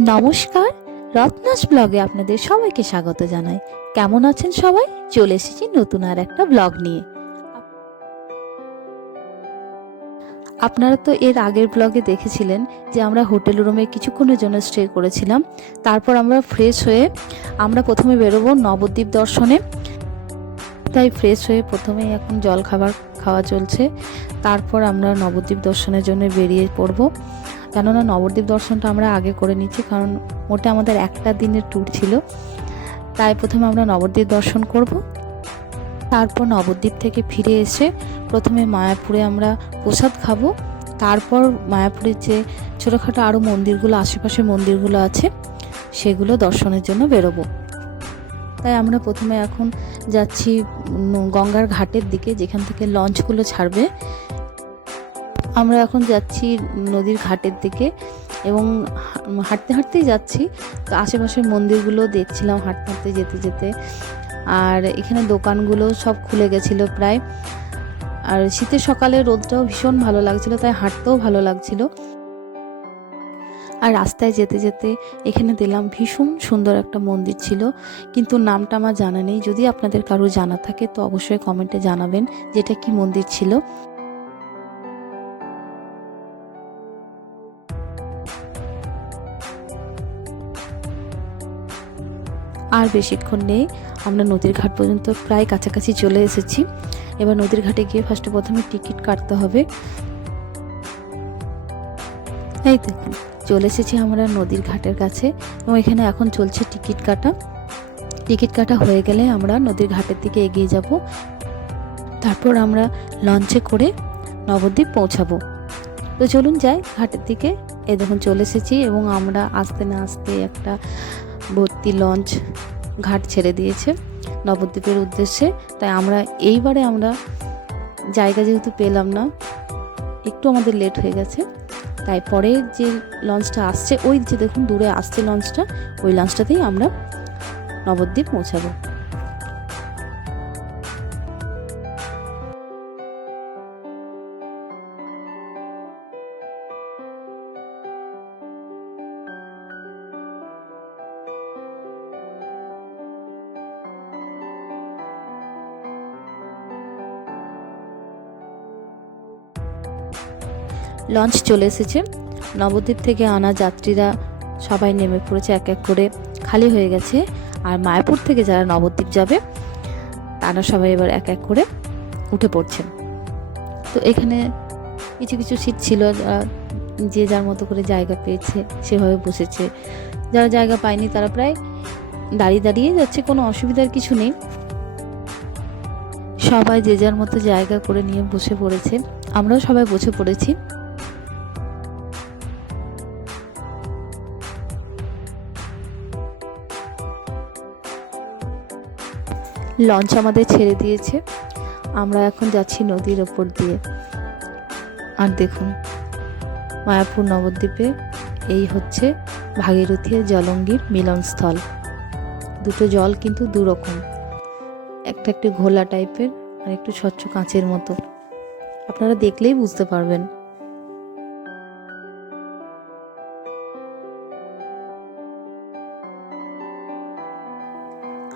নমস্কার, রত্নাস ব্লগে আপনাদের সবাইকে স্বাগত জানাই। কেমন আছেন সবাই? চলে এসেছি নতুন আর একটা ব্লগ নিয়ে। আপনারা তো এর আগের ব্লগে দেখেছিলেন যে আমরা হোটেল রুমে কিছুক্ষণের জন্য স্টে করেছিলাম। তারপর আমরা ফ্রেশ হয়ে আমরা প্রথমে বেরোবো নবদ্বীপ দর্শনে। তাই ফ্রেশ হয়ে প্রথমেই এখন জল খাবার খাওয়া চলছে, তারপর আমরা নবদ্বীপ দর্শনের জন্য বেরিয়ে পড়বো। কেননা নবদ্বীপ দর্শনটা আমরা আগে করে নিচ্ছি, কারণ মোটে আমাদের একটা দিনের ট্যুর ছিল। তাই প্রথমে আমরা নবদ্বীপ দর্শন করব, তারপর নবদ্বীপ থেকে ফিরে এসে প্রথমে মায়াপুরে আমরা প্রসাদ খাবো, তারপর মায়াপুরের যে ছোটোখাটো আরও মন্দিরগুলো, আশেপাশের মন্দিরগুলো আছে, সেগুলো দর্শনের জন্য বেরোবো। তাই আমরা প্রথমে এখন যাচ্ছি গঙ্গার ঘাটের দিকে, যেখান থেকে লঞ্চগুলো ছাড়বে। আমরা এখন যাচ্ছি নদীর ঘাটের দিকে এবং হাঁটতে হাঁটতেই যাচ্ছি। তো আশেপাশের মন্দিরগুলো দেখছিলাম হাঁটতে হাঁটতে যেতে যেতে। আর এখানে দোকানগুলো সব খুলে গেছিলো প্রায়। আর শীতের সকালে রোদটাও ভীষণ ভালো লাগছিলো, তাই হাঁটতেও ভালো লাগছিলো। আর রাস্তায় যেতে যেতে এখানে দিলাম ভীষণ সুন্দর একটা মন্দির ছিল, কিন্তু নামটা আমার জানা নেই। যদি আপনাদের কারো জানা থাকে তো অবশ্যই কমেন্টে জানাবেন যেটা কি মন্দির ছিল। আর বেশিক্ষণ নেই, আমরা নদীর ঘাট পর্যন্ত প্রায় কাছাকাছি চলে এসেছি। এবার নদীর ঘাটে গিয়ে প্রথমে টিকিট কাটতে হবে। এই দেখুন, চলে এসেছি আমরা নদীর ঘাটের কাছে এবং এখানে এখন চলছে টিকিট কাটা। টিকিট কাটা হয়ে গেলে আমরা নদীর ঘাটের দিকে এগিয়ে যাব, তারপর আমরা লঞ্চে করে নবদ্বীপ পৌঁছাবো। তো চলুন যাই ঘাটের দিকে। এই দেখুন চলে এসেছি এবং আমরা আসতে না আসতে একটা ভর্তি লঞ্চ ঘাট ছেড়ে দিয়েছে নবদ্বীপের উদ্দেশ্যে। তাই আমরা এইবারে আমরা জায়গা যেহেতু পেলাম না, একটু আমাদের লেট হয়ে গেছে, তাই পরে যে লঞ্চটা আসছে, ওই যে দেখুন দূরে আসছে লঞ্চটা, ওই লঞ্চটাতেই আমরা নবদ্বীপ পৌঁছাবো। লঞ্চ চলে এসেছে। নবদ্বীপ থেকে আনা যাত্রীরা সবাই নেমে পড়েছে, এক এক করে খালি হয়ে গেছে। আর মায়াপুর থেকে যারা নবদ্বীপ যাবে তারা সবাই এবার এক এক করে উঠে পড়ছেন। তো এখানে কিছু কিছু সিট ছিল, যে যার মতো করে জায়গা পেয়েছে সেভাবে বসেছে। যারা জায়গা পায়নি তারা প্রায় দাঁড়িয়ে দাঁড়িয়ে যাচ্ছে, কোনো অসুবিধার কিছু নেই। সবাই যে যার মতো জায়গা করে নিয়ে বসে পড়েছে, আমরাও সবাই বসে পড়েছি। লঞ্চ আমাদের ছেড়ে দিয়েছে, আমরা এখন যাচ্ছি নদীর ওপর দিয়ে। আর দেখুন, মায়াপুর নবদ্বীপে এই হচ্ছে ভাগীরথী আর জলঙ্গির মিলনস্থল। দুটো জল কিন্তু দুরকম, একটা একটু ঘোলা টাইপের আর একটু স্বচ্ছ কাঁচের মতো, আপনারা দেখলেই বুঝতে পারবেন।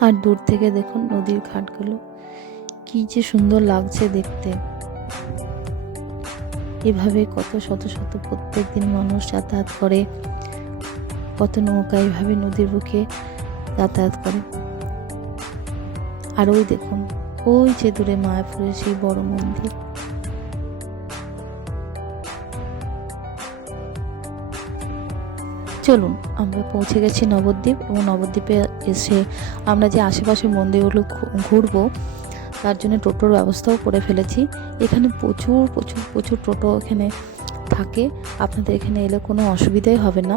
আর দূর থেকে দেখুন নদীর ঘাটগুলো কি যে সুন্দর লাগছে দেখতে। এভাবে কত শত শত প্রত্যেক দিন মানুষ যাতায়াত করে, কত নৌকা এইভাবে নদীর বুকে যাতায়াত করে। আর ওই দেখুন, ওই যে দূরে মায়াপুরের সেই বড় মন্দির। চলুন, আমরা পৌঁছে গেছি নবদ্বীপ এবং নবদ্বীপে এসে আমরা যে আশেপাশের মন্দিরগুলো ঘুরবো তার জন্য টোটোর ব্যবস্থাও করে ফেলেছি। এখানে প্রচুর প্রচুর প্রচুর টোটো এখানে থাকে, আপনাদের এখানে এলে কোনো অসুবিধাই হবে না।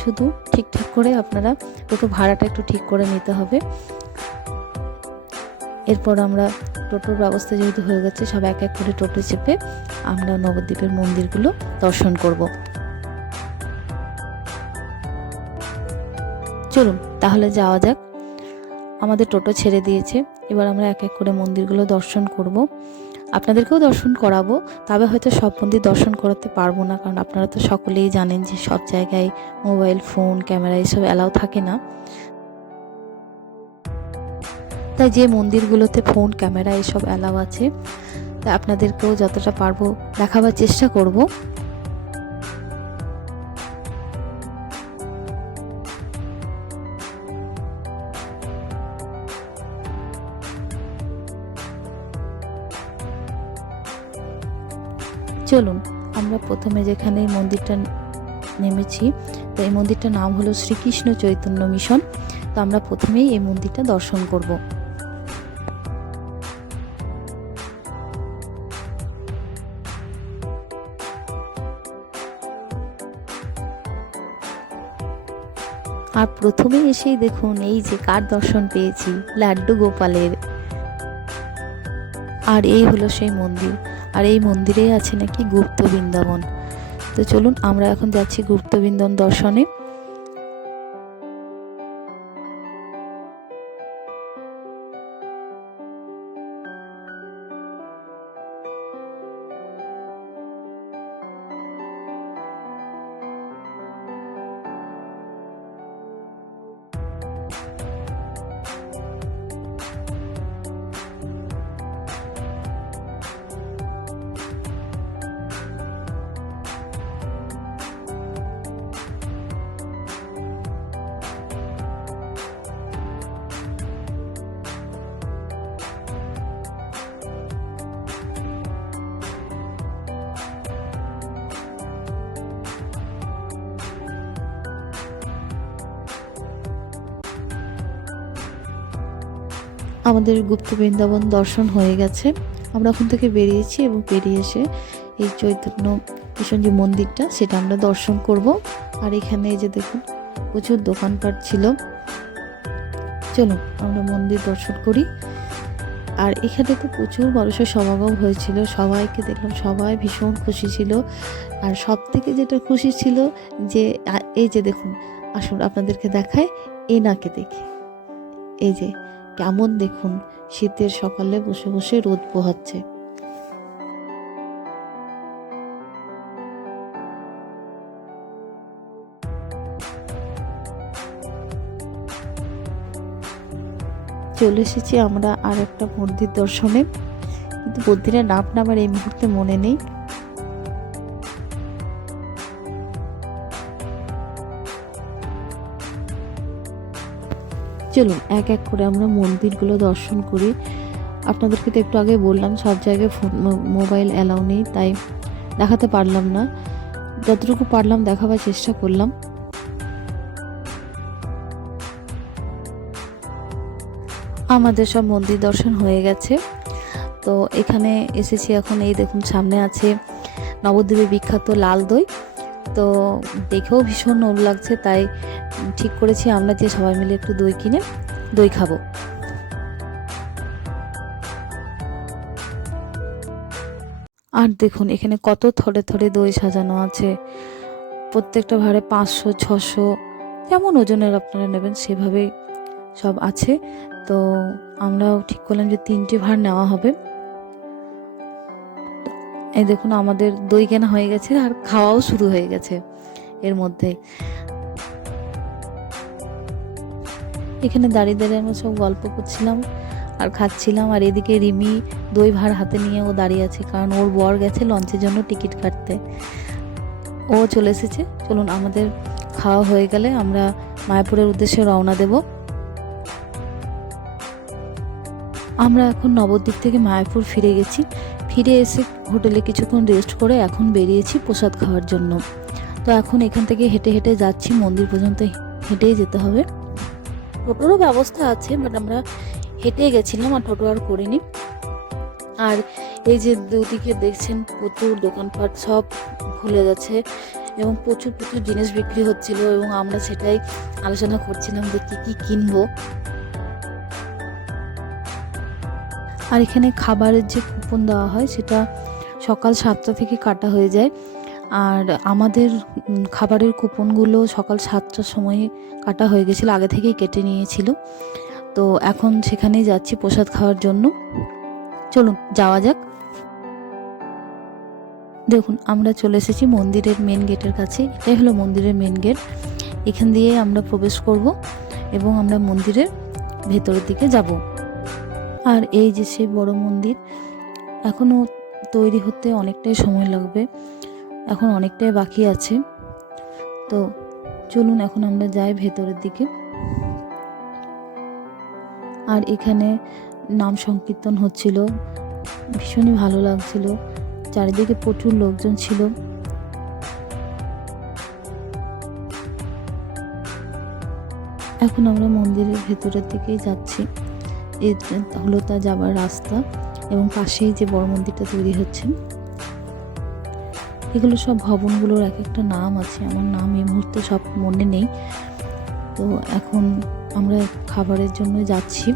শুধু ঠিকঠাক করে আপনারা টোটো ভাড়াটা একটু ঠিক করে নিতে হবে। এরপর আমরা টোটোর ব্যবস্থা যেহেতু হয়ে গেছে, সব এক এক করে টোটো চেপে আমরা নবদ্বীপের মন্দিরগুলো দর্শন করব। চলুন তাহলে যাওয়া যাক। আমাদের টোটো ছেড়ে দিয়েছে, এবার আমরা এক এক করে মন্দিরগুলো দর্শন করব। আপনাদেরকেও দর্শন করাবো, তবে হয়তো সব মন্দির দর্শন করাতে পারবো না, কারণ আপনারা তো সকলেই জানেন যে সব জায়গায় মোবাইল ফোন ক্যামেরা এসব অ্যালাউ থাকে না। তাই যে মন্দিরগুলোতে ফোন ক্যামেরা এসব অ্যালাউ আছে, তাই আপনাদেরকেও যতটা পারবো দেখাবার চেষ্টা করব। চলুন, আমরা প্রথমে যেখানে মন্দিরটা নেমেছি, তো এই মন্দিরটার নাম হলো শ্রীকৃষ্ণ চৈতন্য মিশন। তো আমরা প্রথমেই এই মন্দিরটা দর্শন করব। আর প্রথমে এসেই দেখুন এই যে কার দর্শন পেয়েছি, লাড্ডু গোপালের। আর এই হলো সেই মন্দির, আর এই মন্দিরেই আছে নাকি গুপ্ত বৃন্দাবন। তো চলুন, আমরা এখন যাচ্ছি গুপ্ত বৃন্দাবন দর্শনে। আমাদের গুপ্ত বৃন্দাবন দর্শন হয়ে গেছে। আমরা ওখান থেকে বেরিয়েছি এবং বেরিয়ে এসে এই চৈতন্য মিশন যে মন্দিরটা, সেটা আমরা দর্শন করব। আর এখানে এই যে দেখুন প্রচুর দোকানপাট ছিল। চলুন আমরা মন্দির দর্শন করি। আর এখানে তো প্রচুর মানুষের সমাগম হয়েছিল, সবাইকে দেখলাম, সবাই ভীষণ খুশি ছিল। আর সব থেকে যেটা খুশি ছিল যে এই যে দেখুন, আসুন আপনাদেরকে দেখায় এনাকে দেখে। এই যে কেমন দেখুন শীতের সকালে বসে বসে রোদ পোহাচ্ছে। চলে এসেছি আমরা আর একটা মন্দির দর্শনে, কিন্তু মন্দিরের নামটা আমার এই মুহূর্তে মনে নেই। চলুন এক এক করে আমরা মন্দিরগুলো দর্শন করি। আপনাদেরকে তো একটু আগে বললাম সব জায়গায় মোবাইল অ্যালাউ নেই, তাই দেখাতে পারলাম না, যতটুকু পারলাম দেখাবার চেষ্টা করলাম। আমাদের সব মন্দির দর্শন হয়ে গেছে। তো এখানে এসেছি এখন, এই দেখুন সামনে আছে নবদ্বীপের বিখ্যাত লাল দই। তো দেখেও ভীষণ লোভ লাগছে, তাই ঠিক করেছি আমরা যে সবাই মিলে একটু দই কিনে দই খাবো। আর দেখুন এখানে কত থরে থরে দই সাজানো আছে, প্রত্যেকটা ভাড়ে 500 600, যেমন ওজনের আপনারা নেবেন সেভাবে সব আছে। তো আমরাও ঠিক করলাম যে 3টে ভাড় নেওয়া হবে। এই দেখুন আমাদের দই কেনা হয়ে গেছে আর খাওয়াও শুরু হয়ে গেছে এর মধ্যে। এখানে দাঁড়িয়ে দাঁড়িয়ে আমরা সব গল্প করছিলাম আর খাচ্ছিলাম। আর এদিকে রিমি দই ভাড় হাতে নিয়ে ও দাঁড়িয়ে আছে, কারণ ওর বর গেছে লঞ্চের জন্য টিকিট কাটতে, ও চলে এসেছে। চলুন আমাদের খাওয়া হয়ে গেলে আমরা মায়াপুরের উদ্দেশ্যে রওনা দেব। আমরা এখন নবদ্বীপ থেকে মায়াপুর ফিরে গেছি। ফিরে এসে হোটেলে কিছুক্ষণ রেস্ট করে এখন বেরিয়েছি প্রসাদ খাওয়ার জন্য। তো এখন এখান থেকে হেঁটে হেঁটে যাচ্ছি, মন্দির পর্যন্ত হেঁটেই যেতে হবে। টোটোরও ব্যবস্থা আছে, বাট আমরা হেঁটে গেছিলাম আর টোটো আর করিনি। আর এই যে দুদিকে দেখছেন প্রচুর দোকানপাট সব খুলে গেছে এবং প্রচুর প্রচুর জিনিস বিক্রি হচ্ছিল, এবং আমরা সেটাই আলোচনা করছিলাম যে কী কী কিনবো। আর এখানে খাবারের যে কুপন দেওয়া হয় সেটা সকাল 7টা থেকে কাটা হয়ে যায়। আর আমাদের খাবারের কুপনগুলো সকাল 7টার সময় কাটা হয়ে গেছিলো, আগে থেকেই কেটে নিয়েছিল। তো এখন সেখানেই যাচ্ছি প্রসাদ খাওয়ার জন্য। চলুন যাওয়া যাক। দেখুন আমরা চলে এসেছি মন্দিরের মেন গেটের কাছে। এটাই হলো মন্দিরের মেন গেট। এখান দিয়ে আমরা প্রবেশ করব এবং আমরা মন্দিরের ভেতরের দিকে যাব। আর এই যে সেই বড় মন্দির, এখনও তৈরি হতে অনেকটাই সময় লাগবে, এখন অনেকটাই বাকি আছে। তো চলুন এখন আমরা যাই ভেতরের দিকে। আর এখানে নাম সংকীর্তন হচ্ছিল, ভীষণই ভালো লাগছিল, চারিদিকে প্রচুর লোকজন ছিল। এখন আমরা মন্দিরের ভেতরের দিকেই যাচ্ছি। এই হলো তা যাবার রাস্তা এবং পাশেই যে বড় মন্দিরটা তৈরি হচ্ছে। এগুলো সব ভবনগুলোর এক একটা নাম আছে, আমার নাম এই মুহূর্তে সব মনে নেই। তো এখন আমরা খাবারের জন্য যাচ্ছি।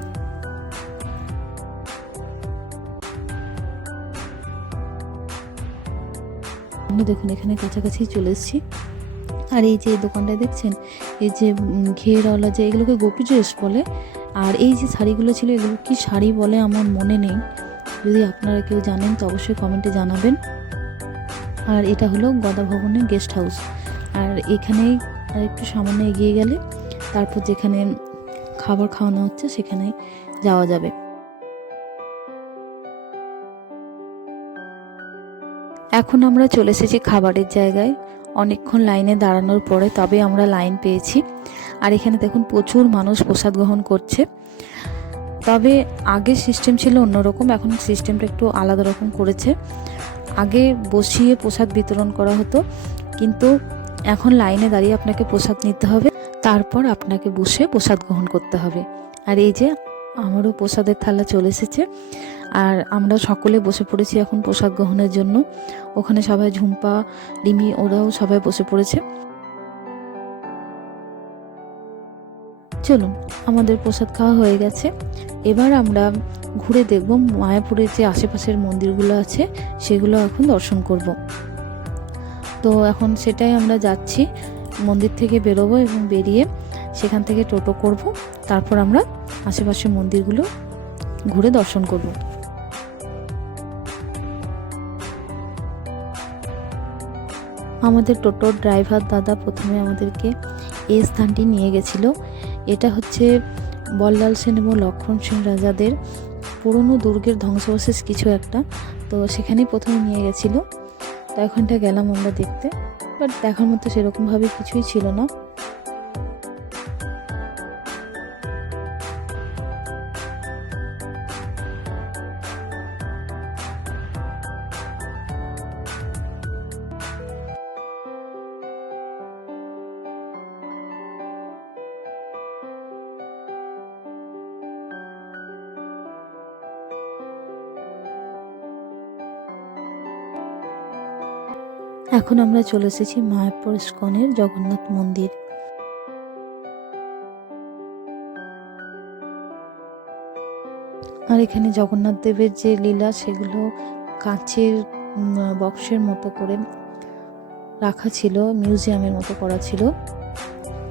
আমরা দেখুন এখানে কাছাকাছি চলে এসেছি। আর এই যে দোকানটা দেখছেন, এই যে ঘেরওয়ালা, যে এগুলোকে গোপী ড্রেস বলে, আর এই যে শাড়িগুলো ছিল এগুলো কি শাড়ি বলে আমার মনে নেই, যদি আপনারা কেউ জানেন তো অবশ্যই কমেন্টে জানাবেন। আর এটা হলো গদা ভবনের গেস্ট হাউস। আর এখানেই আর একটু সামান্য এগিয়ে গেলে তারপর যেখানে খাবার খাওয়ানো হচ্ছে সেখানে যাওয়া যাবে। এখন আমরা চলে এসেছি খাবারের জায়গায়। অনেকক্ষণ লাইনে দাঁড়ানোর পরে তবে আমরা লাইন পেয়েছি। আর এখানে দেখুন প্রচুর মানুষ প্রসাদ গ্রহণ করছে। তবে আগে সিস্টেম ছিল অন্যরকম, এখন সিস্টেমটা একটু আলাদা রকম করেছে। আগে বসিয়ে প্রসাদ বিতরণ করা হতো, কিন্তু এখন লাইনে দাঁড়িয়ে আপনাকে প্রসাদ নিতে হবে, তারপর আপনাকে বসে প্রসাদ গ্রহণ করতে হবে। আর এই যে আমারও প্রসাদের থালা চলে এসেছে, আর আমরা সকলে বসে পড়েছি এখন প্রসাদ গ্রহণের জন্য। ওখানে সবাই, ঝুম্পা, রিমি, ওরাও সবাই বসে পড়েছে। চলুন, আমাদের প্রসাদ খাওয়া হয়ে গেছে। এবার আমরা ঘুরে দেখব মায়াপুরের যে আশেপাশের মন্দিরগুলো আছে সেগুলো এখন দর্শন করব। তো এখন সেটাই আমরা যাচ্ছি, মন্দির থেকে বেরোবো এবং বেরিয়ে সেখান থেকে টোটো করব, তারপর আমরা আশেপাশের মন্দিরগুলো ঘুরে দর্শন করব। আমাদের টোটোর ড্রাইভার দাদা প্রথমে আমাদেরকে এই স্থানটি নিয়ে গেছিল। এটা হচ্ছে বল্লাল সেন এবং লক্ষণ সেন রাজাদের পুরনো দুর্গের ধ্বংসাবশেষ কিছু একটা, তো সেখানেই প্রথমে নিয়ে গেছিল। তো এখানটা গেলাম আমরা দেখতে, বাট দেখার মতো সেরকমভাবে কিছুই ছিল না। এখন আমরা চলে এসেছি মায়াপুর ইস্কনের জগন্নাথ মন্দির। আর এখানে জগন্নাথ দেবের যে লীলা সেগুলো কাঁচের বক্সের মতো করে রাখা ছিল, মিউজিয়ামের মতো করা ছিল।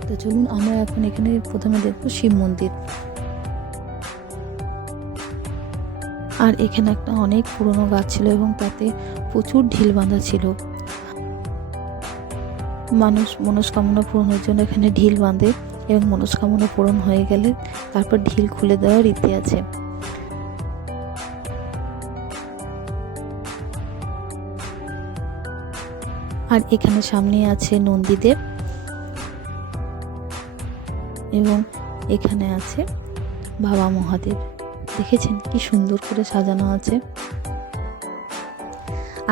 তো চলুন আমরা এখন এখানে প্রথমে দেখব শিব মন্দির। আর এখানে একটা অনেক পুরনো গাছ ছিল এবং তাতে প্রচুর ঢিল বাঁধা ছিল। মানুষ মনস্কামনা পূরণের জন্য এখানে ঢিল বাঁধে এবং মনস্কামনা পূরণ হয়ে গেলে তারপর ঢিল খুলে দেওয়ার রীতি আছে। আর এখানে সামনে আছে নন্দীদেব এবং এখানে আছে বাবা মহাদেব। দেখেছেন কি সুন্দর করে সাজানো আছে।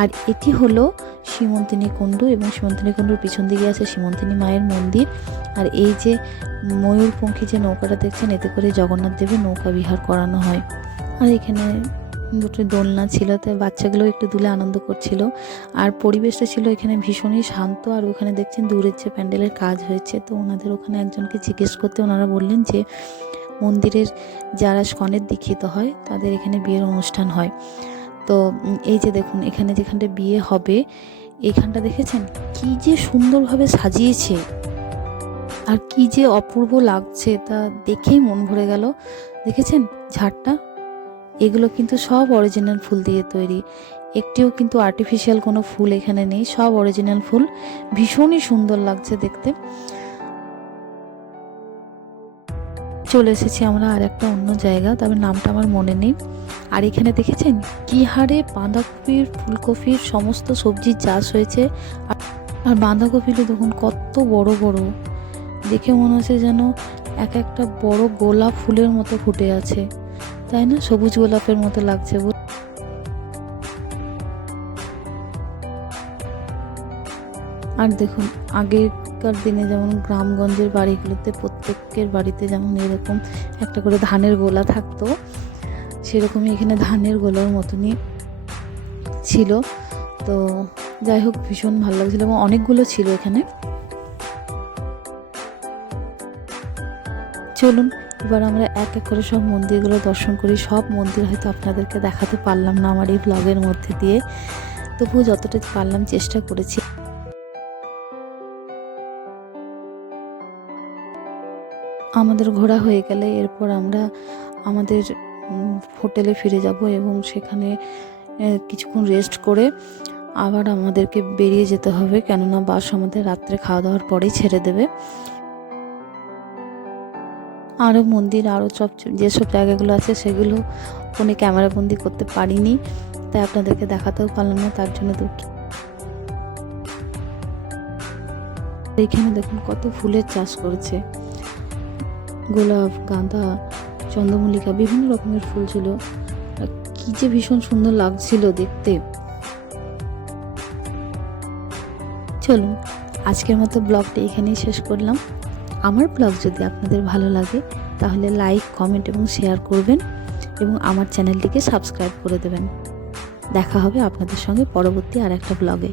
আর এটি হলো সীমন্তিনী কুণ্ড এবং সীমন্তিনী কুণ্ডর পিছন দিকে আছে সীমন্তিনী মায়ের মন্দির। আর এই যে ময়ূরপঙ্খী যে নৌকাটা দেখছেন, এতে করে জগন্নাথ দেবের নৌকা বিহার করানো হয়। আর এখানে দুটো দোলনা ছিল, তাই বাচ্চাগুলো একটু দুলে আনন্দ করছিল। আর পরিবেশটা ছিল এখানে ভীষণই শান্ত। আর ওখানে দেখছেন দূরের যে প্যান্ডেলের কাজ হয়েছে, তো ওনাদের ওখানে একজনকে জিজ্ঞেস করতে ওনারা বললেন যে মন্দিরের যারা স্কনের দীক্ষিত হয় তাদের এখানে বিয়ের অনুষ্ঠান হয়। তো এই যে দেখুন এখানে যেখানটা বিয়ে হবে, এখানটা দেখেছেন কি যে সুন্দরভাবে সাজিয়েছে আর কি যে অপূর্ব লাগছে, তা দেখেই মন ভরে গেল। দেখেছেন ঝাড়টা, এগুলো কিন্তু সব অরিজিনাল ফুল দিয়ে তৈরি। একটিও কিন্তু আর্টিফিশিয়াল কোনো ফুল এখানে নেই, সব অরিজিনাল ফুল। ভীষণই সুন্দর লাগছে দেখতে। চলে এসেছি আমরা আর একটা অন্য জায়গা, তবে নামটা আমার মনে নেই। আর এখানে দেখেছেন কি হারে বাঁধাকপির, ফুলকপির, সমস্ত সবজির চাষ হয়েছে। আর বাঁধাকপিগুলো দেখুন কত বড় বড়, দেখে মনে হচ্ছে যেন এক একটা বড় গোলাপ ফুলের মতো ফুটে আছে, তাই না? সবুজ গোলাপের মতো লাগছে। আর দেখুন আগেকার দিনে যেমন গ্রামগঞ্জের বাড়িগুলোতে প্রত্যেকের বাড়িতে যেমন এরকম একটা করে ধানের গোলা থাকতো, সেরকমই এখানে ধানের গোলার মতনই ছিল। তো যাই হোক, ভীষণ ভালো লাগছিল এবং অনেকগুলো ছিল এখানে। চলুন এবার আমরা এক এক করে সব মন্দিরগুলো দর্শন করি। সব মন্দির হয়তো আপনাদেরকে দেখাতে পারলাম না আমার এই ব্লগের মধ্যে দিয়ে, তবুও যতটা পারলাম চেষ্টা করেছি। আমাদের ঘোরা হয়ে গেলে এরপর আমরা আমাদের হোটেলে ফিরে যাব এবং সেখানে কিছুক্ষণ রেস্ট করে আবার আমাদেরকে বেরিয়ে যেতে হবে, কেননা বাস আমাদের রাত্রে খাওয়া দাওয়ার পরেই ছেড়ে দেবে। আরও মন্দির, আরও সব যেসব জায়গাগুলো আছে সেগুলো ফোনে ক্যামেরাবন্দি করতে পারিনি, তাই আপনাদেরকে দেখাতেও পারলাম না, তার জন্য দুঃখিত। এখানে দেখুন কত ফুলের চাষ করেছে, গোলাপ, গাঁদা, চন্দ্রমল্লিকা, বিভিন্ন রকমের ফুল ছিল। কি যে ভীষণ সুন্দর লাগছিল দেখতে। চলুন আজকের মতো ব্লগটা এখানেই শেষ করলাম। আমার ব্লগ যদি আপনাদের ভালো লাগে তাহলে লাইক, কমেন্ট এবং শেয়ার করবেন এবং আমার চ্যানেলটিকে সাবস্ক্রাইব করে দেবেন। দেখা হবে আপনাদের সঙ্গে পরবর্তী আর একটা ব্লগে।